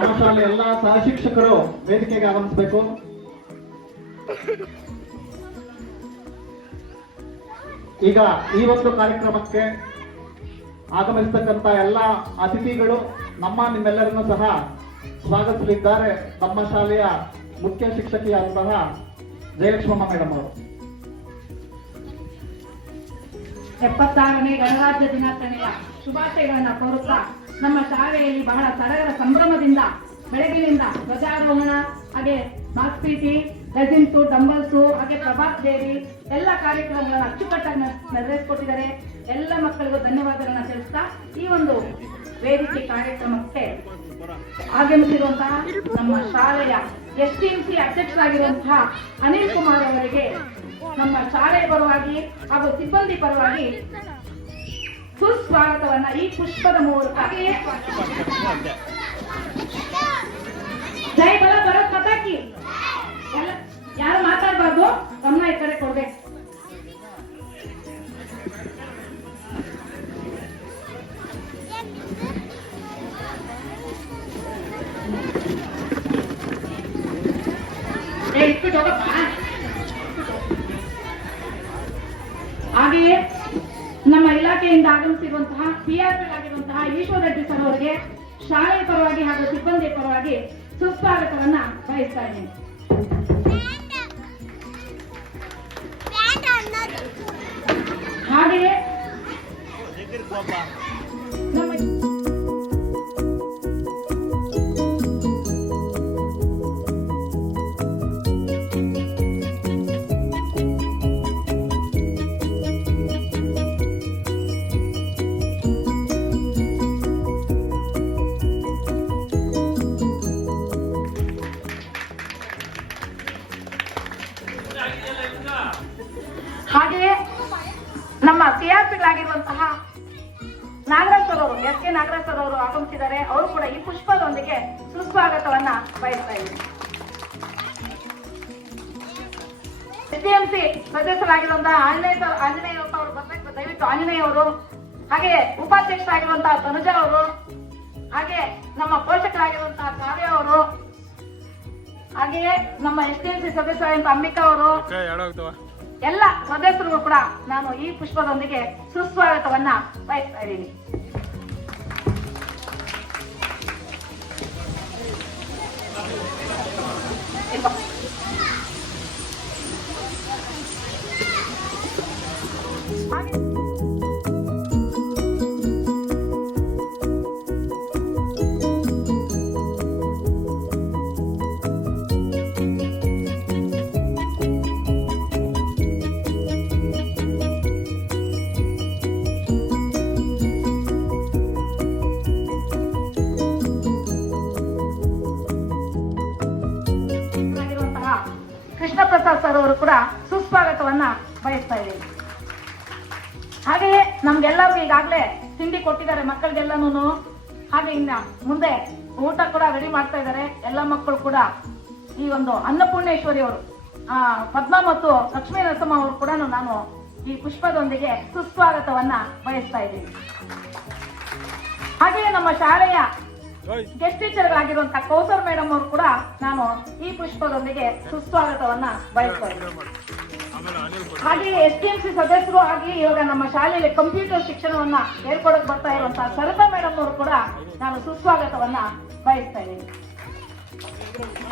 ನಮ್ಮ ಶಾಲೆ ಎಲ್ಲ ಸಹ ಶಿಕ್ಷಕರು ವೇದಿಕೆಗೆ ಆಗಮಿಸಬೇಕು. ಈಗ ಈ ಒಂದು ಕಾರ್ಯಕ್ರಮಕ್ಕೆ ಆಗಮಿಸತಕ್ಕಂತ ಎಲ್ಲ ಅತಿಥಿಗಳು ನಿಮ್ಮೆಲ್ಲರನ್ನು ಸಹ ಸ್ವಾಗತಿಸಲಿದ್ದಾರೆ. ನಮ್ಮ ಶಾಲೆಯ ಮುಖ್ಯ ಶಿಕ್ಷಕಿಯಾದಂತಹ ಜಯಲಕ್ಷ್ಮಮ್ಮ ಮೇಡಮ್ ಅವರು. 76ನೇ ಗಣರಾಜ್ಯ ದಿನಾಚರಣೆಯ ಶುಭಾಶಯಗಳನ್ನು ಕೋರುತ್ತಾ ನಮ್ಮ ಶಾಲೆಯಲ್ಲಿ ಬಹಳ ಸಡಗರ ಸಂಭ್ರಮದಿಂದ ಬೆಳಗಿನಿಂದ ಧ್ವಜಾರೋಹಣ, ಹಾಗೆ ಮಾರ್ಕ್ಸ್ ಪೀಟಿ, ರೆಸಿನ್ಸು, ಡಂಬಲ್ಸು, ಹಾಗೆ ಪ್ರಭಾತ್ ದೇವಿ ಎಲ್ಲ ಕಾರ್ಯಕ್ರಮಗಳನ್ನು ಅಚ್ಚುಕಟ್ಟಾಗಿ ನೆರವೇರಿಸಿಕೊಟ್ಟಿದ್ದಾರೆ. ಎಲ್ಲ ಮಕ್ಕಳಿಗೂ ಧನ್ಯವಾದಗಳನ್ನ ತಿಳಿಸ್ತಾ ಈ ಒಂದು ವೇದಿಕೆ ಕಾರ್ಯಕ್ರಮಕ್ಕೆ ಆಗಮಿಸಿರುವಂತಹ ನಮ್ಮ ಶಾಲೆಯ STMC ಅಧ್ಯಕ್ಷರಾಗಿರುವಂತಹ ಅನಿಲ್ ಕುಮಾರ್ ಅವರಿಗೆ ನಮ್ಮ ಶಾಲೆಯ ಪರವಾಗಿ ಹಾಗೂ ಸಿಬ್ಬಂದಿ ಪರವಾಗಿ ಸುಸ್ವಾಗತವನ್ನ ಈ ಪುಷ್ಪದ ಮೂಲಕ ಜೈ ಬಲ ಬರೋದ್ ಪಟಾಕಿ ಯಾರು ಮಾತಾಡಬಾರ್ದು, ಗಮನ ಈ ಕಡೆ ಕೊಡ್ಬೇಕು. ಹಾಗೆಯೇ ನಮ್ಮ ಇಲಾಖೆಯಿಂದ ಆಗಮಿಸಿರುವಂತಹ PRP ಆಗಿರುವಂತಹ ಈಶ್ವರ ರೆಡ್ಡಿ ಸರ್ ಅವರಿಗೆ ಶಾಲೆಯ ಪರವಾಗಿ ಹಾಗೂ ಸಿಬ್ಬಂದಿ ಪರವಾಗಿ ಸುಸ್ವಾಗತವನ್ನ ಬಯಸ್ತಾ ಇದ್ದೇನೆ. ಹಾಗೆಯೇ ನಮ್ಮ ಹಾಗೆಯೇ ನಮ್ಮ CRPಗಳಾಗಿರುವಂತಹ ನಾಗರಾಜ್ ಸರ್ ಅವರು, SK ನಾಗರಾಜ್ ಸರ್ ಅವರು ಆಗಮಿಸಿದ್ದಾರೆ. ಅವರು ಕೂಡ ಈ ಪುಷ್ಪದೊಂದಿಗೆ ಸುಸ್ವಾಗತವನ್ನ ಬಯಸ್ತಾ ಇದ್ದಾರೆ. STMC ಸದಸ್ಯರಾಗಿರುವಂತಹ ಆಂಜನೇಯ ಅವರು ಬರ್ಬೇಕು, ದಯವಿಟ್ಟು ಆಂಜನೇಯ ಅವರು. ಹಾಗೆ ಉಪಾಧ್ಯಕ್ಷರಾಗಿರುವಂತಹ ತನುಜಾ ಅವರು, ಹಾಗೆ ನಮ್ಮ ಪೋಷಕರಾಗಿರುವಂತಹ ಕಾವ್ಯ ಅವರು, ಹಾಗೆಯೇ ನಮ್ಮ STMC ಸದಸ್ಯರಾಗಿರುವಂತಹ ಅಂಬಿಕಾ ಅವರು, ಎಲ್ಲ ಸದಸ್ಯರಿಗೂ ಕೂಡ ನಾನು ಈ ಪುಷ್ಪದೊಂದಿಗೆ ಸುಸ್ವಾಗತವನ್ನ ಬಯಸ್ತಾ ಇದ್ದೀನಿ. ಕೃಷ್ಣ ಪ್ರಸಾದ್ ಸರ್ ಅವರು ಕೂಡ ಸುಸ್ವಾಗತವನ್ನ ಬಯಸ್ತಾ ಇದ್ದೀವಿ. ಹಾಗೆಯೇ ನಮ್ಗೆಲ್ಲರಿಗೂ ಈಗಾಗಲೇ ತಿಂಡಿ ಕೊಟ್ಟಿದ್ದಾರೆ ಮಕ್ಕಳಿಗೆಲ್ಲನೂ. ಹಾಗೆ ಇನ್ನ ಮುಂದೆ ಊಟ ಕೂಡ ರೆಡಿ ಮಾಡ್ತಾ ಇದ್ದಾರೆ. ಎಲ್ಲ ಮಕ್ಕಳು ಕೂಡ ಈ ಒಂದು ಅನ್ನಪೂರ್ಣೇಶ್ವರಿ ಅವರು, ಪದ್ಮಾ ಮತ್ತು ಲಕ್ಷ್ಮೀ ನರಸಮ್ಮ ಅವರು ಕೂಡ ನಾನು ಈ ಪುಷ್ಪದೊಂದಿಗೆ ಸುಸ್ವಾಗತವನ್ನ ಬಯಸ್ತಾ ಇದ್ದೀನಿ. ಹಾಗೆಯೇ ನಮ್ಮ ಶಾಲೆಯ ಗೆಸ್ಟ್ ಟೀಚರ್ಗಳಾಗಿರುವಂತಹ ಕೌಸರ್ ಮೇಡಮ್ ಅವರು ಕೂಡ ನಾನು ಈ ಪುಷ್ಪದೊಂದಿಗೆ ಸುಸ್ವಾಗತವನ್ನ ಬಯಸ್ತಾ ಇದ್ದೀನಿ. ಹಾಗೆ STMC ಸದಸ್ಯರು ಆಗಿ ಇವಾಗ ನಮ್ಮ ಶಾಲೆಯಲ್ಲಿ ಕಂಪ್ಯೂಟರ್ ಶಿಕ್ಷಣವನ್ನ ಹೇಳ್ಕೊಡಕ್ ಬರ್ತಾ ಇರುವಂತಹ ಸರಿತಾ ಮೇಡಮ್ ಅವರು ಕೂಡ ನಾನು ಸುಸ್ವಾಗತವನ್ನ ಬಯಸ್ತಾ ಇದ್ದೀನಿ.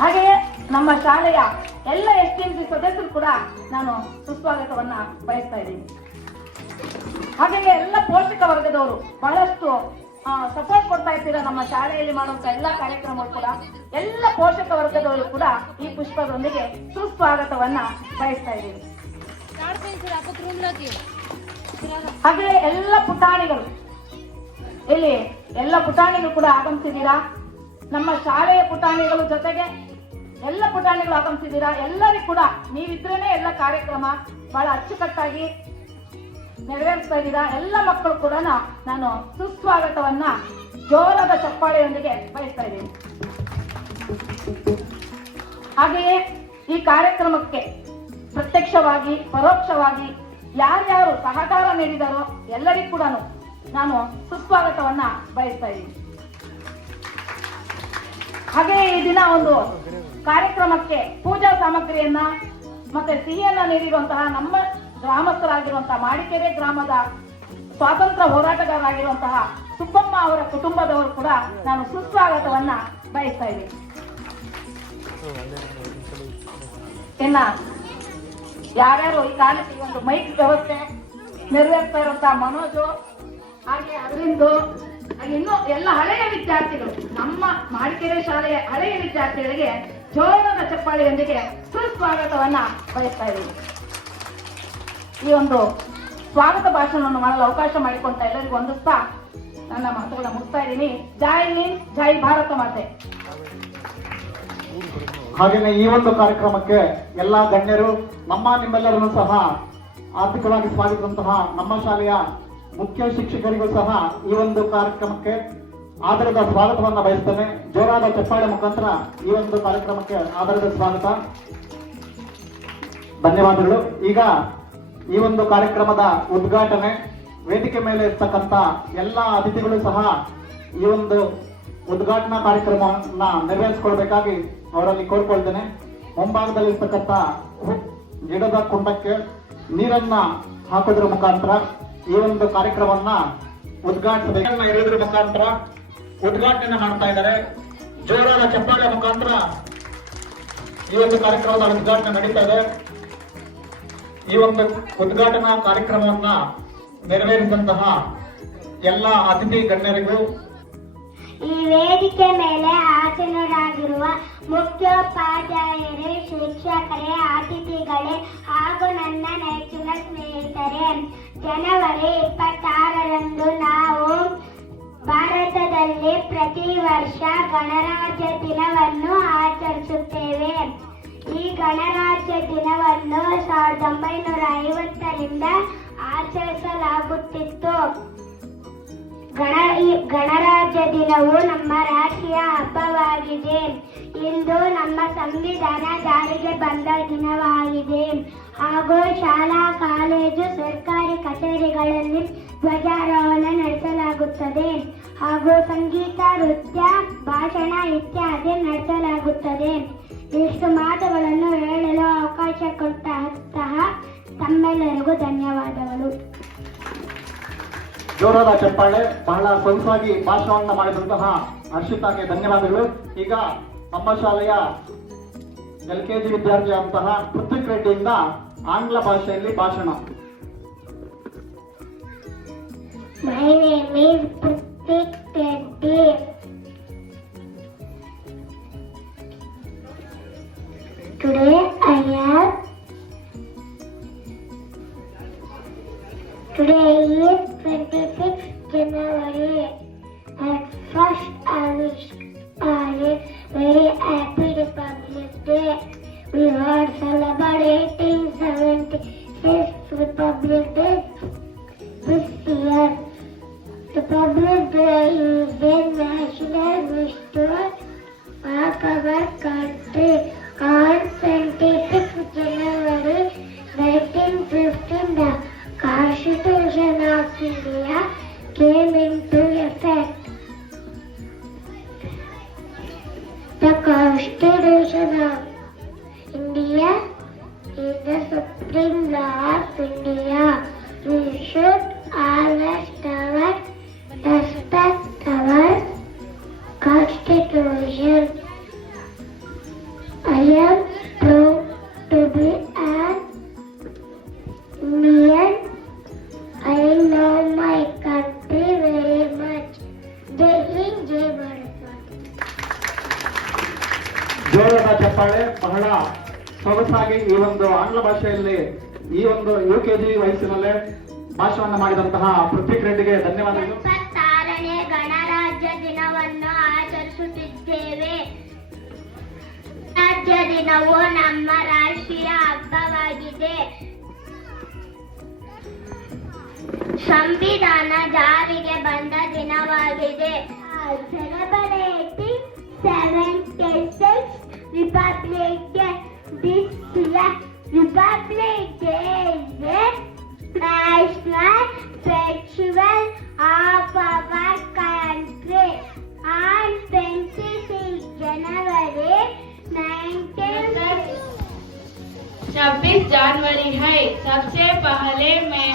ಹಾಗೆಯೇ ನಮ್ಮ ಶಾಲೆಯ ಎಲ್ಲ STMC ಸದಸ್ಯರು ಕೂಡ ನಾನು ಸುಸ್ವಾಗತವನ್ನ ಬಯಸ್ತಾ ಇದ್ದೀನಿ. ಹಾಗೆಯೇ ಎಲ್ಲ ಪೋಷಕ ವರ್ಗದವರು ಬಹಳಷ್ಟು ಸಪೋರ್ಟ್ ಕೊಡ್ತಾ ಇರ್ತೀರಾ ನಮ್ಮ ಶಾಲೆಯಲ್ಲಿ ಮಾಡುವಂತ ಎಲ್ಲ ಕಾರ್ಯಕ್ರಮಗಳು ಕೂಡ. ಎಲ್ಲ ಪೋಷಕ ವರ್ಗದವರು ಕೂಡ ಈ ಪುಷ್ಪದೊಂದಿಗೆ ಸುಸ್ವಾಗತವನ್ನ ಬಯಸ್ತಾ ಇದ್ದೀವಿ. ಹಾಗೆ ಎಲ್ಲ ಪುಟಾಣಿಗಳು ಇಲ್ಲಿ ಎಲ್ಲ ಪುಟಾಣಿಗಳು ಕೂಡ ಆಗಮಿಸಿದ್ದೀರಾ. ನಮ್ಮ ಶಾಲೆಯ ಪುಟಾಣಿಗಳು ಜೊತೆಗೆ ಎಲ್ಲ ಪುಟಾಣಿಗಳು ಆಗಮಿಸಿದ್ದೀರಾ. ಎಲ್ಲರಿಗೂ ಕೂಡ ನೀವಿದ್ರೇನೆ ಎಲ್ಲ ಕಾರ್ಯಕ್ರಮ ಬಹಳ ಅಚ್ಚುಕಟ್ಟಾಗಿ ನೆರವೇರಿಸ್ತಾ ಇದ್ದೀರಾ. ಎಲ್ಲ ಮಕ್ಕಳು ಕೂಡ ನಾನು ಸುಸ್ವಾಗತವನ್ನ ಜೋರಾದ ಚಪ್ಪಾಳೆಯೊಂದಿಗೆ ಬಯಸ್ತಾ ಇದ್ದೀನಿ. ಹಾಗೆಯೇ ಈ ಕಾರ್ಯಕ್ರಮಕ್ಕೆ ಪ್ರತ್ಯಕ್ಷವಾಗಿ ಪರೋಕ್ಷವಾಗಿ ಯಾರ್ಯಾರು ಸಹಕಾರ ನೀಡಿದಾರೋ ಎಲ್ಲರಿಗೂ ಕೂಡ ನಾನು ಸುಸ್ವಾಗತವನ್ನ ಬಯಸ್ತಾ ಇದ್ದೀನಿ. ಹಾಗೆ ಈ ದಿನ ಒಂದು ಕಾರ್ಯಕ್ರಮಕ್ಕೆ ಪೂಜಾ ಸಾಮಗ್ರಿಯನ್ನ ಮತ್ತೆ ಸಿಹಿಯನ್ನ ನೀಡಿರುವಂತಹ ನಮ್ಮ ಗ್ರಾಮಸ್ಥರಾಗಿರುವಂತಹ ಮಾಡಿಕೆರೆ ಗ್ರಾಮದ ಸ್ವಾತಂತ್ರ್ಯ ಹೋರಾಟಗಾರರಾಗಿರುವಂತಹ ಸುಬ್ಬಮ್ಮ ಅವರ ಕುಟುಂಬದವರು ಕೂಡ ನಾನು ಸುಸ್ವಾಗತವನ್ನ ಬಯಸ್ತಾ ಇದ್ದೀನಿ. ಇನ್ನ ಯಾರ್ಯಾರು ಈ ಕಾಲಕ್ಕೆ ಒಂದು ಮೈಕ್ ವ್ಯವಸ್ಥೆ ನೆರವೇರ್ತಾ ಇರುವಂತಹ ಮನೋಜು ಹಾಗೆ ಅರವಿಂದು ಇನ್ನು ಎಲ್ಲ ಹಳೆಯ ವಿದ್ಯಾರ್ಥಿಗಳು ನಮ್ಮ ಮಾಡಿಕೆರೆ ಶಾಲೆಯ ಹಳೆಯ ವಿದ್ಯಾರ್ಥಿಗಳಿಗೆ ಜೋರದ ಚಪ್ಪಾಳಿಯೊಂದಿಗೆ ಸುಸ್ವಾಗತವನ್ನ ಬಯಸ್ತಾ ಇದ್ದೀನಿ. ಈ ಒಂದು ಸ್ವಾಗತ ಭಾಷಣವನ್ನು ಮಾಡಲು ಅವಕಾಶ ಮಾಡಿಕೊಂಡ ಎಲ್ಲರಿಗೂ ವಂದಿಸ್ತಾ ನನ್ನ ಮಾತುಗಳನ್ನ ಮುಗಿಸ್ತಾ ಇದ್ದೀನಿ. ಜೈ ಹಿಂದ್, ಜೈ ಭಾರತ ಮಾತೆ. ಹಾಗೆಯೇ ಈ ಒಂದು ಕಾರ್ಯಕ್ರಮಕ್ಕೆ ಎಲ್ಲಾ ಗಣ್ಯರು ನಿಮ್ಮೆಲ್ಲರನ್ನು ಸಹ ಆರ್ಥಿಕವಾಗಿ ಸ್ವಾಗತಿಸಿದಂತಹ ನಮ್ಮ ಶಾಲೆಯ ಮುಖ್ಯ ಶಿಕ್ಷಕರಿಗೂ ಸಹ ಈ ಒಂದು ಕಾರ್ಯಕ್ರಮಕ್ಕೆ ಆಧಾರದ ಸ್ವಾಗತವನ್ನ ಬಯಸ್ತೇನೆ. ಜೋರಾದ ಚಪ್ಪಾಳೆ ಮುಖಾಂತರ ಈ ಒಂದು ಕಾರ್ಯಕ್ರಮಕ್ಕೆ ಆಧಾರದ ಸ್ವಾಗತ. ಧನ್ಯವಾದಗಳು. ಈಗ ಈ ಒಂದು ಕಾರ್ಯಕ್ರಮದ ಉದ್ಘಾಟನೆ ವೇದಿಕೆ ಮೇಲೆ ಇರ್ತಕ್ಕಂಥ ಎಲ್ಲ ಅತಿಥಿಗಳು ಸಹ ಈ ಒಂದು ಉದ್ಘಾಟನಾ ಕಾರ್ಯಕ್ರಮವನ್ನ ನೆರವೇರಿಸಿಕೊಳ್ಬೇಕಾಗಿ ಅವರಲ್ಲಿ ಕೋರ್ಕೊಳ್ತೇನೆ. ಮುಂಭಾಗದಲ್ಲಿ ಇರ್ತಕ್ಕಂಥ ಗಿಡದ ಕುಂಡಕ್ಕೆ ನೀರನ್ನ ಹಾಕೋದ್ರ ಮುಖಾಂತರ ಈ ಒಂದು ಕಾರ್ಯಕ್ರಮವನ್ನ ಉದ್ಘಾಟಿಸಬೇಕು. ಇರೋದ್ರ ಮುಖಾಂತರ ಉದ್ಘಾಟನೆ ಮಾಡ್ತಾ ಇದ್ದಾರೆ. ಜೋರಾದ ಚಪ್ಪಾಳೆ ಮುಖಾಂತರ ಈ ಒಂದು ಕಾರ್ಯಕ್ರಮದ ಉದ್ಘಾಟನೆ ನಡೀತಾ ಇದೆ. ಈ ಒಂದು ಉದ್ಘಾಟನಾ ಕಾರ್ಯಕ್ರಮವನ್ನ ನೆರವೇರಿಸಿದಂತಹ ಎಲ್ಲ ಅತಿಥಿ ಗಣ್ಯರಿಗೂ, ಈ ವೇದಿಕೆ ಮೇಲೆ ಆಸೀನರಾಗಿರುವ ಮುಖ್ಯೋಪಾಧ್ಯಾಯರೇ, ಶಿಕ್ಷಕರೇ, ಅತಿಥಿಗಳೇ ಹಾಗೂ ನನ್ನ ನೆಚ್ಚಿನ ಸ್ನೇಹಿತರೆ, ಜನವರಿ 26ರಂದು ನಾವು ಭಾರತದಲ್ಲಿ ಪ್ರತಿ ವರ್ಷ ಗಣರಾಜ್ಯ ದಿನವನ್ನು ಆಚರಿಸುತ್ತೇವೆ. ಈ ಗಣರಾಜ್ಯ ದಿನವನ್ನು 1950ರಿಂದ ಆಚರಿಸಲಾಗುತ್ತಿತ್ತು. ಗಣರಾಜ್ಯ ದಿನವು ನಮ್ಮ ರಾಷ್ಟ್ರೀಯ ಹಬ್ಬವಾಗಿದೆ. ಇಂದು ನಮ್ಮ ಸಂವಿಧಾನ ಜಾರಿಗೆ ಬಂದ ದಿನವಾಗಿದೆ ಹಾಗೂ ಶಾಲಾ, ಕಾಲೇಜು, ಸರ್ಕಾರಿ ಕಚೇರಿಗಳಲ್ಲಿ ಧ್ವಜಾರೋಹಣ ನಡೆಸಲಾಗುತ್ತದೆ ಹಾಗೂ ಸಂಗೀತ, ನೃತ್ಯ, ಭಾಷಣ ಇತ್ಯಾದಿ ನಡೆಸಲಾಗುತ್ತದೆ. ಇಷ್ಟು ಮಾತುಗಳನ್ನು ಹೇಳಲು ಅವಕಾಶ ಕೊಟ್ಟಂತಹ ತಮ್ಮೆಲ್ಲರಿಗೂ ಧನ್ಯವಾದಗಳು. ಜೋರಾದ ಚಪ್ಪಾಳೆ. ಬಹಳ ಸೊಗಸಾಗಿ ಭಾಷಣವನ್ನ ಮಾಡಿದಂತಹ ಹರ್ಷಿತಾಗೆ ಧನ್ಯವಾದಗಳು. ಈಗ ನಮ್ಮ ಶಾಲೆಯ LKG ವಿದ್ಯಾರ್ಥಿಯಾದಂತಹ ಪೃಥ್ವಿಕ್ ರೆಡ್ಡಿಯಿಂದ ಆಂಗ್ಲ ಭಾಷೆಯಲ್ಲಿ ಭಾಷಣ. My name is Prithik Reddy. Today is 26th January. At first I wish a very happy Republic Day. We are celebrating 76th Republic Day this year. Republic Day is a national wish to mark our country. On 26th January 1915, the Constitution of India came into effect. The Constitution of India is the supreme law of India. We should always respect our Constitution. I am proud to be an Indian. I love my country very much. Jai Hind, Jai Bharat. ಜೋರಾದ ಚಪ್ಪಾಳೆ. ಬಹಳ ಸೊಗಸಾಗಿ ಈ ಒಂದು ಆಂಗ್ಲ ಭಾಷೆಯಲ್ಲಿ ಈ ಒಂದು UKG ವಯಸ್ಸಿನಲ್ಲೇ ಭಾಷಣವನ್ನು ಮಾಡಿದಂತಹ ಪೃಥ್ವಿಕ್ ರೆಡ್ಡಿಗೆ ಧನ್ಯವಾದಗಳು. 26ನೇ ಗಣರಾಜ್ಯ ದಿನವನ್ನು ಆಚರಿಸುತ್ತಿದ್ದೇವೆ. ರಾಜ್ಯ ದಿನವು ನಮ್ಮ ರಾಷ್ಟ್ರೀಯ ಹಬ್ಬವಾಗಿದೆ. ಸಂವಿಧಾನ ಜಾರಿಗೆ ಬಂದ ದಿನವಾಗಿದೆ. Celebrating 76th Republic Day this year. Republic Day is a national festival of our country. On 26th January 26 जनवरी है। सबसे पहले मैं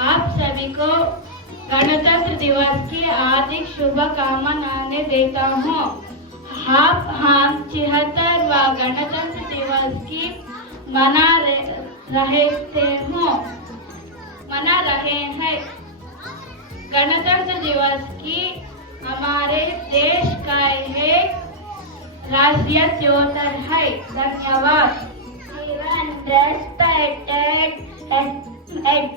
आप सभी को गणतंत्र दिवस की हार्दिक शुभकामनाएं देता हूँ। हम 76वां गणतंत्र दिवस की मना रहे हैं। गणतंत्र दिवस की हमारे देश का एक राष्ट्रीय त्योहार है। धन्यवाद। Respected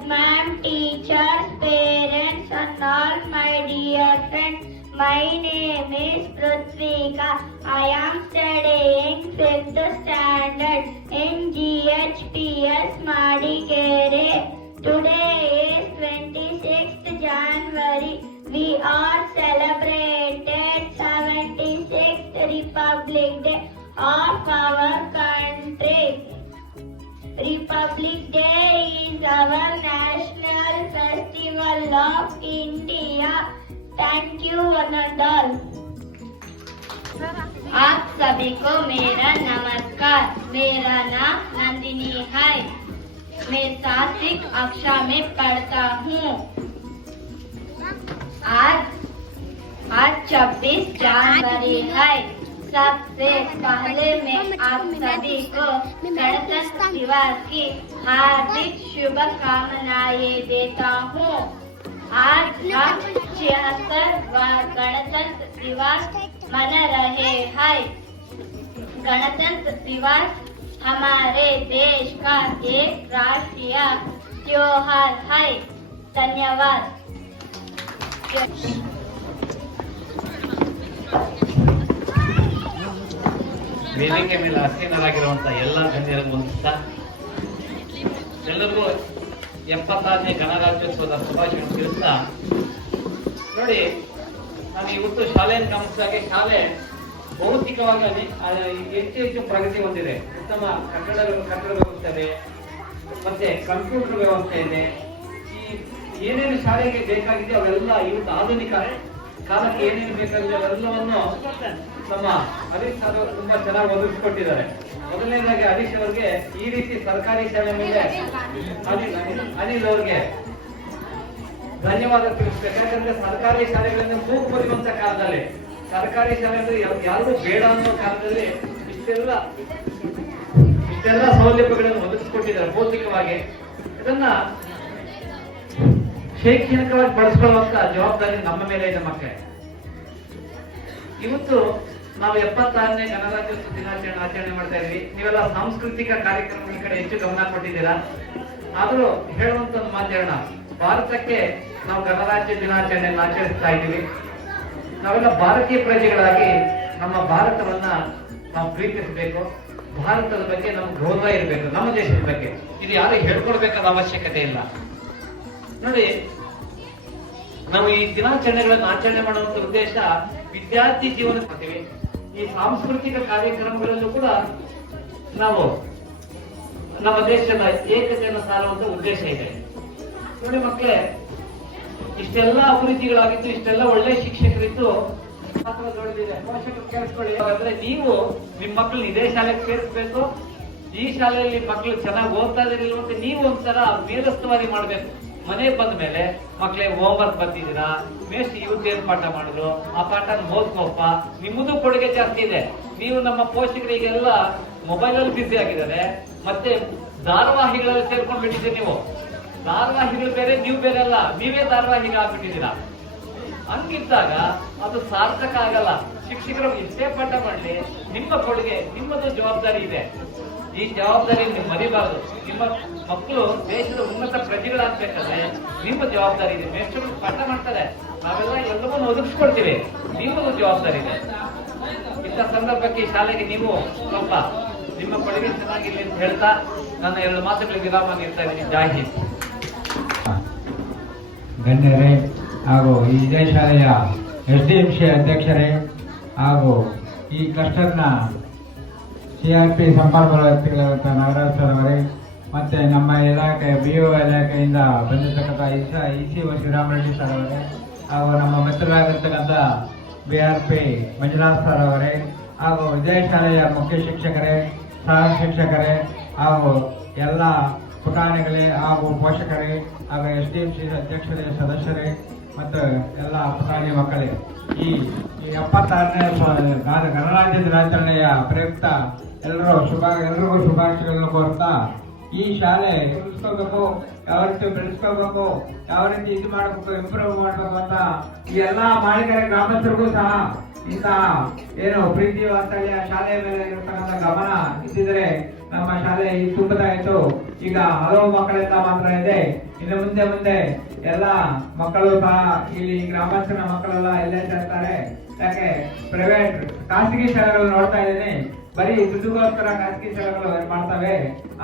ma'am, teachers, parents and all my dear friends, my name is Prithvika. I am studying 5th standard in GHPS Madikere. Today is 26th January. We are celebrated 76th Republic Day of our country. Republic Day is our national festival of India. Thank you one and all. आप सभी को मेरा नमस्कार। मेरा नाम नंदिनी है। मैं 7वीं कक्षा में पढ़ता हूँ। आज 26 जनवरी है। सबसे पहले मैं आप सभी को गणतंत्र दिवस की हार्दिक शुभकामनाएं देता हूँ। आज हम 76वां गणतंत्र दिवस मना रहे हैं। गणतंत्र दिवस हमारे देश का एक राष्ट्रीय त्योहार है। धन्यवाद। ವೇದಿಕೆ ಮೇಲೆ ಆಸೀನರಾಗಿರುವಂತಹ ಎಲ್ಲ ಗಣ್ಯರಿಗೂ ವಂದಿಸ್ತಾ ಎಲ್ಲರಿಗೂ 76ನೇ ಗಣರಾಜ್ಯೋತ್ಸವದ ಶುಭಾಶಯ ತಿಳಿಸ್ತಾ, ನೋಡಿ, ನಾನು ಇವತ್ತು ಶಾಲೆಯನ್ನು ಗಮನಿಸಿದಾಗೆ ಶಾಲೆ ಭೌತಿಕವಾಗಿ ಹೆಚ್ಚು ಪ್ರಗತಿ ಹೊಂದಿದೆ. ಉತ್ತಮ ಕಟ್ಟಡ ವ್ಯವಸ್ಥೆ ಇದೆ, ಮತ್ತೆ ಕಂಪ್ಯೂಟರ್ ವ್ಯವಸ್ಥೆ ಇದೆ. ಈ ಏನೇನು ಶಾಲೆಗೆ ಬೇಕಾಗಿದೆ ಅವೆಲ್ಲ ಇವತ್ತು ಆಧುನಿಕ ಕಾಲಕ್ಕೆ ಏನೇನು ಬೇಕಾಗಿದೆ ಅವೆಲ್ಲವನ್ನು ನಮ್ಮ ಹರೀಶ್ ಸರ್ ತುಂಬಾ ಚೆನ್ನಾಗಿ ಒದಗಿಸ್ಕೊಟ್ಟಿದ್ದಾರೆ. ಮೊದಲನೇದಾಗಿ ಹರೀಶ್ ಅವರಿಗೆ ಈ ರೀತಿ ಸರ್ಕಾರಿ ಶಾಲೆ ಮೇಲೆ ಅನಿಲ್ ಅವ್ರಿಗೆ ಧನ್ಯವಾದ ತಿಳಿಸ್ಬೇಕು. ಯಾಕಂದ್ರೆ ಸರ್ಕಾರಿ ಶಾಲೆಗಳನ್ನು ಕೂಗು ಬರೆಯುವಂತ ಕಾಲದಲ್ಲಿ, ಸರ್ಕಾರಿ ಶಾಲೆ ಅಂದ್ರೆ ಯಾರಿಗೂ ಬೇಡ ಅನ್ನೋ ಕಾಲದಲ್ಲಿ ಇಷ್ಟೆಲ್ಲ ಸೌಲಭ್ಯಗಳನ್ನು ಒದಗಿಸ್ಕೊಟ್ಟಿದ್ದಾರೆ ಭೌತಿಕವಾಗಿ. ಇದನ್ನ ಶೈಕ್ಷಣಿಕವಾಗಿ ಬಳಸ್ಕೊಳ್ಳುವಂತ ಜವಾಬ್ದಾರಿ ನಮ್ಮ ಮೇಲೆ ಇದೆ ಮಕ್ಕಳೇ. ಇವತ್ತು ನಾವು 76ನೇ ಗಣರಾಜ್ಯೋತ್ಸವ ದಿನಾಚರಣೆ ಆಚರಣೆ ಮಾಡ್ತಾ ಇದ್ವಿ. ನೀವೆಲ್ಲ ಸಾಂಸ್ಕೃತಿಕ ಕಾರ್ಯಕ್ರಮಗಳ ಕಡೆ ಹೆಚ್ಚು ಗಮನ ಕೊಟ್ಟಿದ್ದೀರಾ. ಆದ್ರೂ ಹೇಳುವಂತ ಒಂದು ಮಾತು ಹೇಳೋಣ, ಭಾರತಕ್ಕೆ ನಾವು ಗಣರಾಜ್ಯ ದಿನಾಚರಣೆಯನ್ನು ಆಚರಿಸ್ತಾ ಇದ್ದೀವಿ. ನಾವೆಲ್ಲ ಭಾರತೀಯ ಪ್ರಜೆಗಳಾಗಿ ನಮ್ಮ ಭಾರತವನ್ನ ನಾವು ಪ್ರೀತಿಸಬೇಕು. ಭಾರತದ ಬಗ್ಗೆ ನಮ್ಗೆ ಗೌರವ ಇರಬೇಕು, ನಮ್ಮ ದೇಶದ ಬಗ್ಗೆ. ಇದು ಯಾರು ಹೇಳ್ಕೊಡ್ಬೇಕಾದ ಅವಶ್ಯಕತೆ ಇಲ್ಲ. ನೋಡಿ, ನಾವು ಈ ದಿನಾಚರಣೆಗಳನ್ನು ಆಚರಣೆ ಮಾಡುವಂತ ಉದ್ದೇಶ ವಿದ್ಯಾರ್ಥಿ ಜೀವನ ಮಾಡ್ತೀವಿ. ಈ ಸಾಂಸ್ಕೃತಿಕ ಕಾರ್ಯಕ್ರಮಗಳಲ್ಲೂ ಕೂಡ ನಾವು ನಮ್ಮ ದೇಶದ ಏಕತೆಯನ್ನು ಸಾರುವಂತ ಉದ್ದೇಶ ಇದೆ. ನೋಡಿ ಮಕ್ಕಳೇ, ಇಷ್ಟೆಲ್ಲ ಅಭಿವೃದ್ಧಿಗಳಾಗಿದ್ದು, ಇಷ್ಟೆಲ್ಲ ಒಳ್ಳೆ ಶಿಕ್ಷಕರಿದ್ದು ಮಾತ್ರ ದೊಡ್ಡದಿದೆ. ಪೋಷಕರು ಕೇಳಿಸ್ಕೊಳ್ಳಿ, ಹಾಗಾದ್ರೆ ನೀವು ನಿಮ್ಮ ಮಕ್ಕಳನ್ನ ಇದೇ ಶಾಲೆಗೆ ಸೇರಿಸ್ಬೇಕು. ಈ ಶಾಲೆಯಲ್ಲಿ ಮಕ್ಕಳು ಚೆನ್ನಾಗಿ ಓದ್ತಾ ಇದಿಲ್ಲ ಅಂತ ನೀವು ಒಂಥರ ಮೇಲುಸ್ತುವಾರಿ ಮಾಡ್ಬೇಕು. ಮನೆ ಬಂದ ಮೇಲೆ ಮಕ್ಕಳೇ ಹೋಮ್ ವರ್ಕ್ ಬರ್ತಿದ್ದೀರಾ, ಮೇಸ್ಟ್ ಇವತ್ತು ಏನ್ ಪಾಠ ಮಾಡಿದ್ರು, ಆ ಪಾಠ ಓದ್ಕೋಪ್ಪ. ನಿಮ್ಮದು ಕೊಡುಗೆ ಜಾಸ್ತಿ ಇದೆ. ನೀವು ನಮ್ಮ ಪೋಷಕರಿಗೆಲ್ಲ ಮೊಬೈಲ್ ಅಲ್ಲಿ ಬ್ಯುಸಿ ಆಗಿದ್ದಾರೆ, ಮತ್ತೆ ಧಾರಾವಾಹಿಗಳಲ್ಲಿ ಸೇರ್ಕೊಂಡ್ ಬಿಟ್ಟಿದ್ದೀರಿ. ನೀವು ಧಾರಾವಾಹಿಗಳು ಬೇರೆ, ನೀವು ಬೇರೆ ಅಲ್ಲ, ನೀವೇ ಧಾರಾವಾಹಿಗಳು ಆಗ್ಬಿಟ್ಟಿದ್ದೀರಾ. ಹಂಗಿದ್ದಾಗ ಅದು ಸಾರ್ಥಕ ಆಗಲ್ಲ. ಶಿಕ್ಷಕರು ಎಷ್ಟೇ ಪಾಠ ಮಾಡಲಿ, ನಿಮ್ಮ ಕೊಡುಗೆ, ನಿಮ್ಮದು ಜವಾಬ್ದಾರಿ ಇದೆ. ಈ ಜವಾಬ್ದಾರಿ ನೀವು ಮರಿಬಾರದು. ನಿಮ್ಮ ಮಕ್ಕಳು ದೇಶದ ಉನ್ನತ ಪ್ರಜೆಗಳಾಗಬೇಕಾದ್ರೆ ನಿಮ್ಮ ಜವಾಬ್ದಾರಿ ಇದೆ. ಮೇಷ್ಟ್ರುಗಳು ಪಾಠ ಮಾಡ್ತಾರೆ, ನಾವೆಲ್ಲ ಎಲ್ಲವನ್ನೂ ಒದಗಿಸ್ಕೊಡ್ತೀವಿ, ನಿಮ್ಮದು ಜವಾಬ್ದಾರಿ ಇದೆ. ಇಂಥ ಸಂದರ್ಭಕ್ಕೆ ಈ ಶಾಲೆಗೆ ನೀವು ಸ್ವಲ್ಪ ನಿಮ್ಮ ಕೊಡುಗೆ ಚೆನ್ನಾಗಿರ್ಲಿ ಅಂತ ಹೇಳ್ತಾ ನನ್ನ 2 ಮಾತುಗಳಿಗೆ ವಿರಾಮ ನೀಡ್ತಾ ಇದ್ದೀನಿ. ಜೈ ಹಿಂದ್. ಗಣ್ಯರೇ ಹಾಗೂ ಈ ಇದೇ ಶಾಲೆಯ SDMC ಅಧ್ಯಕ್ಷರೇ ಹಾಗೂ ಈ ಕ್ಲಸ್ಟರ್ನ CRP ಸಂಪನ್ಮೂಲ ವ್ಯಕ್ತಿಗಳಾದಂಥ ನಾಗರಾಜ್ ಸರ್ ಅವರೇ, ಮತ್ತು ನಮ್ಮ ಇಲಾಖೆ BO ಇಲಾಖೆಯಿಂದ ಬಂದಿರತಕ್ಕಂಥ ECO ಶ್ರೀರಾಮರೆಡ್ಡಿ ಸರ್ ಅವರೇ, ಹಾಗೂ ನಮ್ಮ ಮಿತ್ರರಾಗಿರ್ತಕ್ಕಂಥ BRP ಮಂಜುನಾಥ್ ಸರ್ ಅವರೇ, ಹಾಗೂ ಇದೇ ಶಾಲೆಯ ಮುಖ್ಯ ಶಿಕ್ಷಕರೇ, ಸಹ ಶಿಕ್ಷಕರೇ, ಹಾಗೂ ಎಲ್ಲ ಪುಟಾಣಿಗಳೇ ಹಾಗೂ ಪೋಷಕರೇ ಹಾಗೂ SDMC ಅಧ್ಯಕ್ಷರೇ ಸದಸ್ಯರೇ ಮತ್ತು ಎಲ್ಲ ಪುಟಾಣಿ ಮಕ್ಕಳೇ, ಈ 76ನೇ ಗಣರಾಜ್ಯ ದಿನಾಚರಣೆಯ ಪ್ರಯುಕ್ತ ಎಲ್ರಿಗೂ ಶುಭಾಶಯಗಳನ್ನು ಕೋರ್ತಾ, ಈ ಶಾಲೆ ಉಳಿಸ್ಕೋಬೇಕು, ಯಾವ ರೀತಿ ಬೆಳೆಸ್ಕೋಬೇಕು, ಯಾವ ರೀತಿ ಇದು ಮಾಡಬೇಕು, ಇಂಪ್ರೂವ್ ಮಾಡಬೇಕು ಅಂತ ಈ ಎಲ್ಲಾ ಮಾಳಿಕೆರೆ ಗ್ರಾಮಸ್ಥರಿಗೂ ಸಹ ಇಂತಹ ಏನು ಪ್ರೀತಿ ವಾತ್ಸಲ್ಯ ಶಾಲೆಯ ಮೇಲೆ ಇರತಕ್ಕಂಥ ಗಮನ ಇದ್ದಿದ್ರೆ ನಮ್ಮ ಶಾಲೆ ಈ ತುಂಬುತ್ತಾ ಇತ್ತು. ಈಗ ಹಲವು ಮಕ್ಕಳಿಂದ ಮಾತ್ರ ಇದೆ. ಇನ್ನು ಮುಂದೆ ಎಲ್ಲ ಮಕ್ಕಳು ಸಹ ಇಲ್ಲಿ ಗ್ರಾಮಾಂತರ ಮಕ್ಕಳೆಲ್ಲ ಎಲ್ಲೇ ಸೇರ್ತಾರೆ. ಯಾಕೆ ಪ್ರೈವೇಟ್ ಖಾಸಗಿ ಶಾಲೆಗಳು ನೋಡ್ತಾ ಇದ್ದೀನಿ, ಬರೀ ದುಡ್ಡುಗೋಸ್ಕರ ಖಾಸಗಿ ಶಾಲೆಗಳು ಮಾಡ್ತವೆ,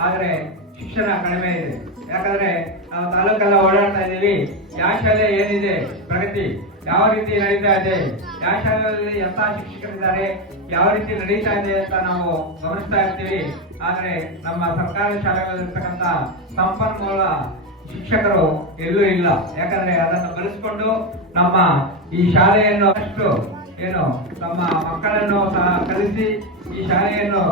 ಆದ್ರೆ ಶಿಕ್ಷಣ ಕಡಿಮೆ ಇದೆ. ಯಾಕಂದ್ರೆ ನಾವು ತಾಲೂಕೆಲ್ಲ ಓಡಾಡ್ತಾ ಇದ್ದೀವಿ, ಯಾವ ಶಾಲೆ ಏನಿದೆ ಪ್ರಗತಿ, ಯಾವ ರೀತಿ ನಡೀತಾ ಇದೆ, ಯಾವ ಶಾಲೆಯಲ್ಲಿ ಎಂತ ಶಿಕ್ಷಕರಿದ್ದಾರೆ, ಯಾವ ರೀತಿ ನಡೀತಾ ಇದೆ ಅಂತ ನಾವು ಗಮನಿಸ್ತಾ ಇರ್ತೀವಿ. ಆದ್ರೆ ನಮ್ಮ ಸರ್ಕಾರಿ ಶಾಲೆಗಳಲ್ಲಿರ್ತಕ್ಕಂಥ ಸಂಪನ್ಮೂಲ ಶಿಕ್ಷಕರು ಎಲ್ಲೂ ಇಲ್ಲ. ಯಾಕಂದ್ರೆ ಅದನ್ನು ಬಳಸಿಕೊಂಡು ನಮ್ಮ ಈ ಶಾಲೆಯನ್ನು ಅಷ್ಟು ಏನು ನಮ್ಮ ಮಕ್ಕಳನ್ನು ಸಹ ಕಲಿಸಿ ಈ ಶಾಲೆಯನ್ನು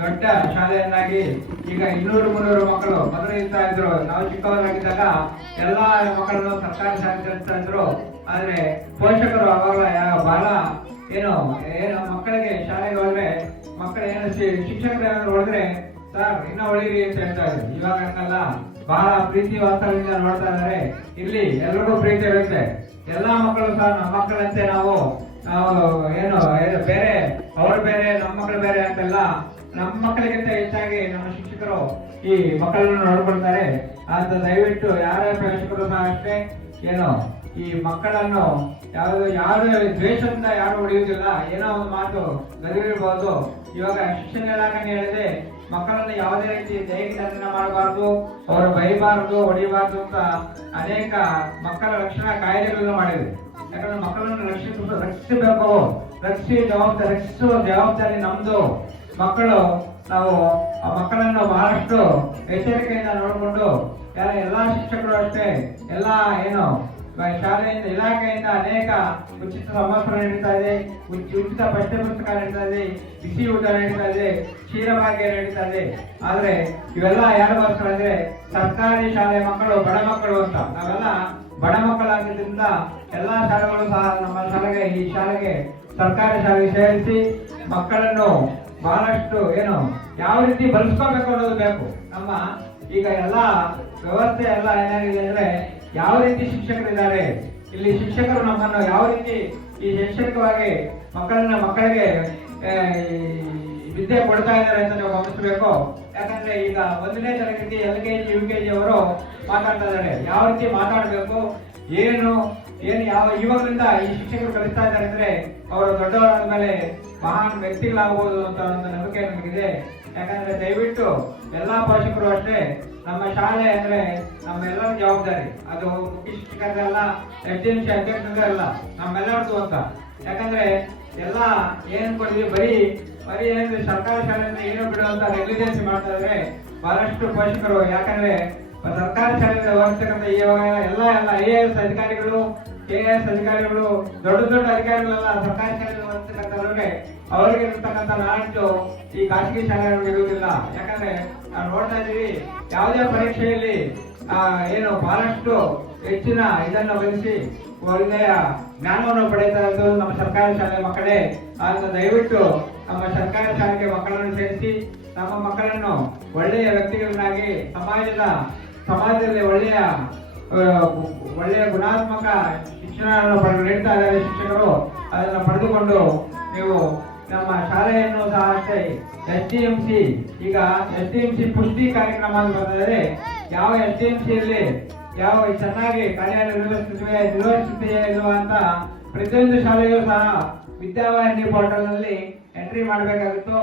ದೊಡ್ಡ ಶಾಲೆಯನ್ನಾಗಿ ಈಗ 200-300 ಮಕ್ಕಳು ಮೊದಲು ಇರ್ತಾ ಇದ್ರು. ನಾವು ಚಿಕ್ಕವರಾಗಿದ್ದಾಗ ಎಲ್ಲಾ ಮಕ್ಕಳನ್ನು ಸರ್ಕಾರಿ ಶಾಲೆ ಕಲಿಸ್ತಾ ಇದ್ರು. ಆದ್ರೆ ಪೋಷಕರು ಅವಾಗ ಬಹಳ ಏನು ಮಕ್ಕಳಿಗೆ ಶಾಲೆಗೆ ಹೋದ್ರೆ ಮಕ್ಕಳು ಏನು ಶಿಕ್ಷಕರು ಏನಾದ್ರು ಹೊಡೆದ್ರೆ ಸರ್ ಇನ್ನ ಹೊಳೀರಿ ಅಂತ ಹೇಳ್ತಾ ಇದ್ರು. ಇವಾಗ ಹಂಗಲ್ಲ, ಬಹಳ ಪ್ರೀತಿ ವಾಸ್ತವದಿಂದ ನೋಡ್ತಾ ಇದ್ದಾರೆ. ಇಲ್ಲಿ ಎಲ್ರಿಗೂ ಪ್ರೀತಿ ಇರುತ್ತೆ. ಎಲ್ಲಾ ಮಕ್ಕಳು ಸಹ ನಮ್ಮ ಮಕ್ಕಳಂತೆ ನಾವು ಏನು ಬೇರೆ ಅವರು ಬೇರೆ ನಮ್ಮ ಮಕ್ಕಳು ಬೇರೆ ಅಂತೆಲ್ಲ, ನಮ್ಮ ಮಕ್ಕಳಿಗಿಂತ ಹೆಚ್ಚಾಗಿ ನಮ್ಮ ಶಿಕ್ಷಕರು ಈ ಮಕ್ಕಳನ್ನು ನೋಡ್ಕೊಳ್ತಾರೆ ಅಂತ ದಯವಿಟ್ಟು ಯಾರೇ ಪೋಷಕರು ಸಹ ಅಷ್ಟೇ ಏನು ಈ ಮಕ್ಕಳನ್ನು ಯಾರು ದ್ವೇಷದಿಂದ ಯಾರು ಹೊಡೆಯುವುದಿಲ್ಲ. ಏನೋ ಒಂದು ಮಾತು ಗದರಿರ್ಬೋದು. ಇವಾಗ ಶಿಕ್ಷಣ ಇಲಾಖೆ ಹೇಳಿದೆ, ಮಕ್ಕಳನ್ನು ಯಾವುದೇ ರೀತಿ ದೈಹಿಕ ದರ್ಶನ ಮಾಡಬಾರ್ದು, ಅವರು ಬೈಬಾರ್ದು, ಹೊಡಿಬಾರ್ದು ಅಂತ ಅನೇಕ ಮಕ್ಕಳ ರಕ್ಷಣಾ ಕಾಯ್ದೆಗಳನ್ನು ಮಾಡಿದೆ. ಯಾಕಂದ್ರೆ ಮಕ್ಕಳನ್ನು ರಕ್ಷಿಸಬೇಕು, ರಕ್ಷಿಸುವ ಜವಾಬ್ದಾರಿ ನಮ್ದು. ಮಕ್ಕಳು ನಾವು ಆ ಮಕ್ಕಳನ್ನು ಬಹಳಷ್ಟು ಎಚ್ಚರಿಕೆಯಿಂದ ನೋಡಿಕೊಂಡು ಎಲ್ಲಾ ಶಿಕ್ಷಕರು ಅಷ್ಟೇ ಎಲ್ಲ ಏನು ಶಾಲೆಯಿಂದ ಇಲಾಖೆಯಿಂದ ಅನೇಕ ಉಚಿತ ಸಮವಸ್ತ್ರ ನಡೀತಾ ಇದೆ, ಉಚಿತ ಪಠ್ಯಪುಸ್ತಕ ನಡೀತಾ ಇದೆ, ಬಿಸಿ ಊಟ ನಡೀತಾ ಇದೆ, ಕ್ಷೀರಭಾಗ್ಯ ನಡೀತಾ ಇದೆ. ಆದ್ರೆ ಇವೆಲ್ಲ ಯಾರಿಗೋಸ್ಕರ ಅಂದ್ರೆ ಸರ್ಕಾರಿ ಶಾಲೆ ಮಕ್ಕಳು ಬಡ ಮಕ್ಕಳು ಅಂತ. ನಾವೆಲ್ಲ ಬಡ ಮಕ್ಕಳಾಗಿದ್ದರಿಂದ ಎಲ್ಲಾ ಶಾಲೆಗಳು ಸಹ ನಮ್ಮ ಶಾಲೆಗೆ ಈ ಶಾಲೆಗೆ ಸರ್ಕಾರಿ ಶಾಲೆಗೆ ಸೇರಿಸಿ ಮಕ್ಕಳನ್ನು ಬಹಳಷ್ಟು ಏನು ಯಾವ ರೀತಿ ಬಳಸ್ಕೋಬೇಕು ಅನ್ನೋದು ಬೇಕು. ನಮ್ಮ ಈಗ ಎಲ್ಲಾ ವ್ಯವಸ್ಥೆ ಎಲ್ಲ ಏನಾಗಿದೆ ಅಂದ್ರೆ ಯಾವ ರೀತಿ ಶಿಕ್ಷಕರಿದ್ದಾರೆ, ಇಲ್ಲಿ ಶಿಕ್ಷಕರು ನಮ್ಮನ್ನು ಯಾವ ರೀತಿ ಈ ಶೈಕ್ಷಣಿಕವಾಗಿ ಮಕ್ಕಳಿಗೆ ವಿದ್ಯೆ ಕೊಡ್ತಾ ಇದ್ದಾರೆ ಅಂತ ನಾವು ಗಮನಿಸಬೇಕು. ಯಾಕಂದ್ರೆ ಈಗ 1ನೇ ತರಗತಿ LKG UKG ಅವರು ಮಾತಾಡ್ತಾ ಇದ್ದಾರೆ. ಯಾವ ರೀತಿ ಮಾತಾಡಬೇಕು, ಏನು ಇವಾಗಲಿಂದ ಈ ಶಿಕ್ಷಕರು ಕಲಿಸ್ತಾ ಇದ್ದಾರೆ ಅಂದ್ರೆ ಅವರು ದೊಡ್ಡವರಾದ ಮೇಲೆ ಮಹಾನ್ ವ್ಯಕ್ತಿಗಳಾಗಬಹುದು ಅಂತ ಒಂದು ನಂಬಿಕೆ ನಮಗಿದೆ. ಯಾಕಂದ್ರೆ ದಯವಿಟ್ಟು ಎಲ್ಲಾ ಪೋಷಕರು ಅಷ್ಟೇ, ನಮ್ಮ ಶಾಲೆ ಅಂದ್ರೆ ನಮ್ಮೆಲ್ಲರ ಜವಾಬ್ದಾರಿ. ಅದು ಮುಖ್ಯ ಶಿಕ್ಷಕರಲ್ಲ, SDMC ಅಧ್ಯಕ್ಷರೇ ಅಲ್ಲ, ನಮ್ಮೆಲ್ಲರದು ಅಂತ. ಯಾಕಂದ್ರೆ ಎಲ್ಲ ಏನ್ ಕೊಡ್ತೀವಿ ಬರೀ ಏನಂದ್ರೆ ಸರ್ಕಾರಿ ಶಾಲೆಯಿಂದ ಏನೋ ಬಿಡುವಂತ ನೆಗ್ಲಿಜೆನ್ಸಿ ಮಾಡ್ತಾ ಇದ್ರೆ ಬಹಳಷ್ಟು ಪೋಷಕರು. ಯಾಕಂದ್ರೆ ಸರ್ಕಾರಿ ಶಾಲೆಯಿಂದ ಓದಿಸ್ತಕ್ಕಂಥ ಇವಾಗ ಎಲ್ಲ IAS ಅಧಿಕಾರಿಗಳು, KS ಅಧಿಕಾರಿಗಳು, ದೊಡ್ಡ ಅಧಿಕಾರಿಗಳೆಲ್ಲ ಸರ್ಕಾರಿ ಶಾಲೆಯಲ್ಲಿ ಓದಿಸ್ತಕ್ಕಂಥವ್ರಿಗೆ ಅವರಿಗೆ ಇರ್ತಕ್ಕಂಥ ನಾಲೆಡ್ಜು ಈ ಖಾಸಗಿ ಶಾಲೆಗಳಿಗೆ ಇರುವುದಿಲ್ಲ. ಯಾಕಂದ್ರೆ ನಾವು ನೋಡ್ತಾ ಇದೀವಿ, ಯಾವುದೇ ಪರೀಕ್ಷೆಯಲ್ಲಿ ಏನು ಬಹಳಷ್ಟು ಹೆಚ್ಚಿನ ಇದನ್ನು ಗಳಿಸಿ ಒಳ್ಳೆಯ ಜ್ಞಾನವನ್ನು ಪಡೆಯುತ್ತಾ ಇದ್ದು ನಮ್ಮ ಸರ್ಕಾರಿ ಶಾಲೆ ಮಕ್ಕಳೇ. ಆಗ ದಯವಿಟ್ಟು ನಮ್ಮ ಸರ್ಕಾರಿ ಶಾಲೆಗೆ ಮಕ್ಕಳನ್ನು ಸೇರಿಸಿ ನಮ್ಮ ಮಕ್ಕಳನ್ನು ಒಳ್ಳೆಯ ವ್ಯಕ್ತಿಗಳನ್ನಾಗಿ ಸಮಾಜದಲ್ಲಿ ಒಳ್ಳೆಯ ಗುಣಾತ್ಮಕ ಶಿಕ್ಷಣವನ್ನು ನೀಡ್ತಾ ಇದ್ದಾರೆ ಶಿಕ್ಷಕರು. ಅದನ್ನು ಪಡೆದುಕೊಂಡು ನೀವು ನಮ್ಮ ಶಾಲೆಯನ್ನು ಸಹ ಅಷ್ಟೇ SDMC ಈಗ SDMC ಪುಷ್ಟಿ ಕಾರ್ಯಕ್ರಮ ಅಂತ ಬರ್ತದೆ. ಯಾವ SDMCಯಲ್ಲಿ ಯಾವ ಚೆನ್ನಾಗಿ ನಿರ್ವಹಿಸುತ್ತಿದೆಯಾ ಇಲ್ವಾ ಅಂತ ಪ್ರತಿಯೊಂದು ಶಾಲೆಯೂ ಸಹ ವಿದ್ಯಾವಾಹಿನಿ ಪೋರ್ಟಲ್ ನಲ್ಲಿ ಎಂಟ್ರಿ ಮಾಡಬೇಕಾಗಿತ್ತು.